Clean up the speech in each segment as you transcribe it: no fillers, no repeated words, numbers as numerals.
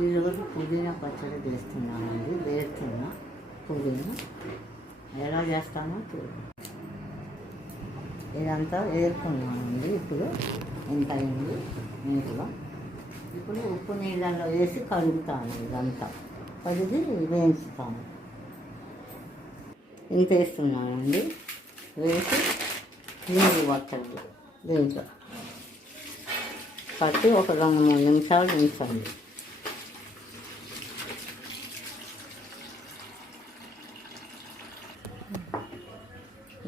ఈరోజు పుదీనా పచ్చడి చేస్తున్నానండి. వేస్తున్నా పుదీనా ఎలా చేస్తానో చూడండి. ఇదంతా వేసుకున్నానండి. ఇప్పుడు ఎంత అయింది నీట్గా. ఇప్పుడు ఉప్పు నీళ్ళల్లో వేసి కడుగుతాను. ఇదంతా కడిగి వేయించుతాను. ఇంత వేస్తున్నానండి. వేసి నీళ్ళు పట్టండి. దీంట్లో పట్టి ఒక 2-3 నిమిషాలు ఉంచండి.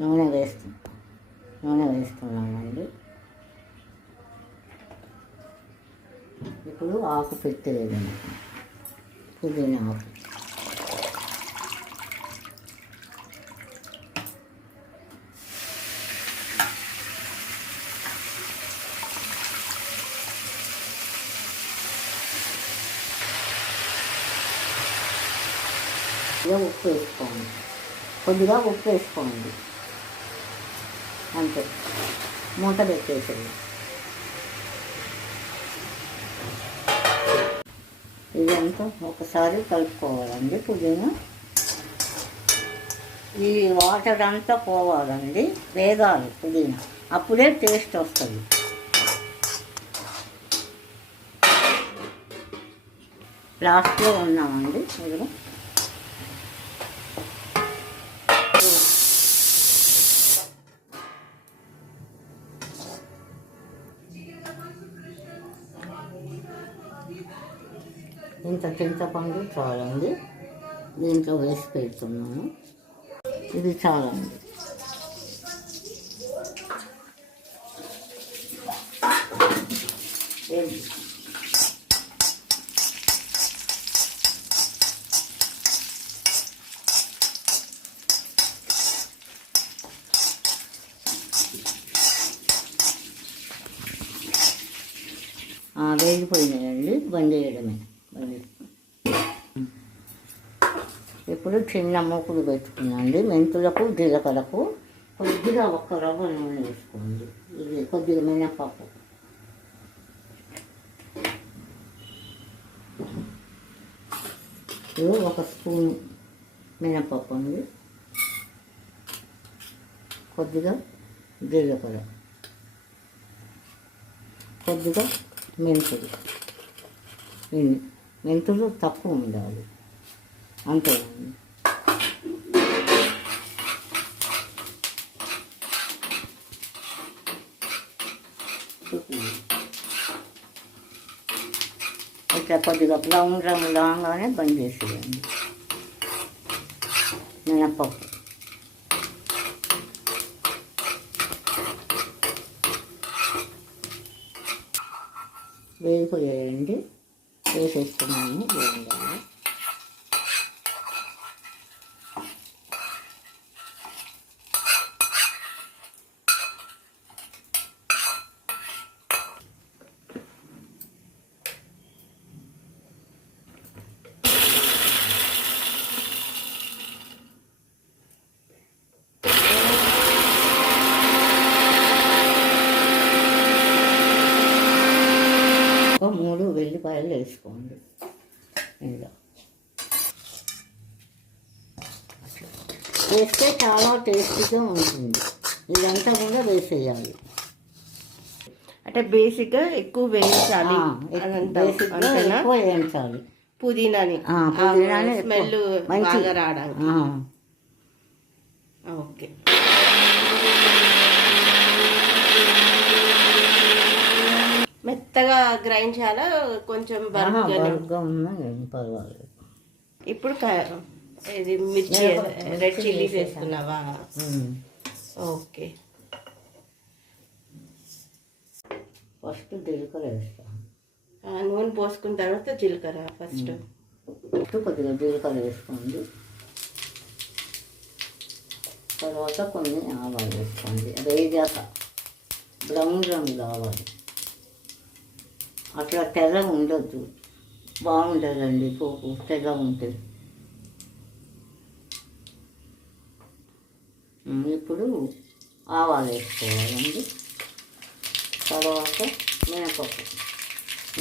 నూనె వేస్తున్నానండి. ఇప్పుడు ఆకు పెట్టేది పుదీనా ఆకు. ఉప్పు వేసుకోండి, కొద్దిగా ఉప్పు వేసుకోండి, అంతే. మూత పెట్టేసేది. ఇదంతా ఒకసారి కలుపుకోవాలండి. పుదీనా ఈ వాటర్ అంతా పోవాలండి, వేగాలి పుదీనా, అప్పుడే టేస్ట్ వస్తుంది. లాస్ట్లో ఉన్నామండి. మీరు ఇంత చింతపండు చాలండి. దీంట్లో వేసి పెడుతున్నాను. ఇది చాలండి. వేగిపోయినాయండి. బంద్ చేయడమే. ఇప్పుడు చిన్న మూకుడు పెట్టుకున్నాండి. మెంతులకు జీలకర్రకు కొద్దిగా 1 రవ్వ నూనె వేసుకోండి. ఇది కొద్దిగా మినపప్పు, ఇది 1 స్పూన్ మినపప్పు అండి. కొద్దిగా జీలకర్ర, కొద్దిగా మెంతులు. మెంతులు తక్కువ ఉండాలి, అంతే. ఇట్లా కొద్దిగా బ్రౌన్ రంగు రాగానే బంద్ చేసేయండి. మినపప్పు వేగిపోయాయండి. వేసేస్తున్నాను. వేయాలి. ఒక 3 వెల్లిపాయలు వేసుకోండి. ఇలా వేస్తే చాలా టేస్టీగా ఉంటుంది. ఇదంతా కూడా వేసేయాలి. అంటే బేసిక్గా ఎక్కువ వేయించాలి, ఎక్కువ వేయించాలి పుదీనాని స్మెల్ బాగా రావడానికి. ఓకే. మెత్తగా గ్రైండ్ చేయాలా, కొంచెం బరువుగా ఉన్నా పర్వాలేదు. ఇప్పుడు ఇది మిర్చి, రెడ్ చిల్లీస్ వేస్తున్నావా? ఓకే. ఫస్ట్ జీలకర్ర వేస్తాను. నూనె పోసుకున్న తర్వాత జీలకర్ర ఫస్ట్ కొద్దిగా జీలకర్ర వేసుకోండి. తర్వాత కొన్ని ఆవాలు వేసుకోండి. వేగాక బ్రౌన్ రంగు కావాలి. అట్లా తెల్లగా ఉండొద్దు, బాగుంటుందండి పోపు తెల్లగా ఉంటుంది. ఇప్పుడు ఆవాలు వేసుకోవాలండి. తర్వాత మినపప్పు,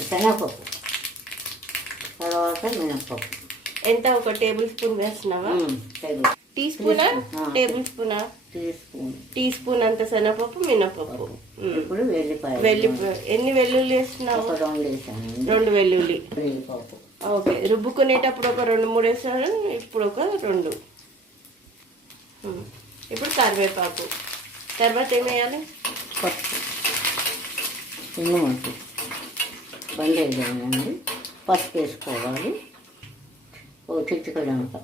శనగపప్పు, తర్వాత మినప్పప్పు. ఎంత, ఒక టేబుల్ స్పూన్ వేస్తున్నావా? టేబుల్ టీ స్పూనా? టేబుల్ స్పూనా? స్పూన్. టీ స్పూన్ అంత శనగపప్పు, మినపప్పు. ఇప్పుడు వెల్లిపాయ. ఎన్ని వెల్లుల్లి వేస్తున్నావు? 2 వేసాను. 2 వెల్లుల్లి. వెల్లిపాకు. ఓకే, రుబ్బుకునేటప్పుడు ఒక 2-3 వేసాను, ఇప్పుడు ఒక 2. ఇప్పుడు కరివేపాకు. తర్వాత ఏం వేయాలి? పసుపు. మంచి బంద్ అయిపోయిందండి. పసుపు వేసుకోవాలి. ఓ చిటికెడంత.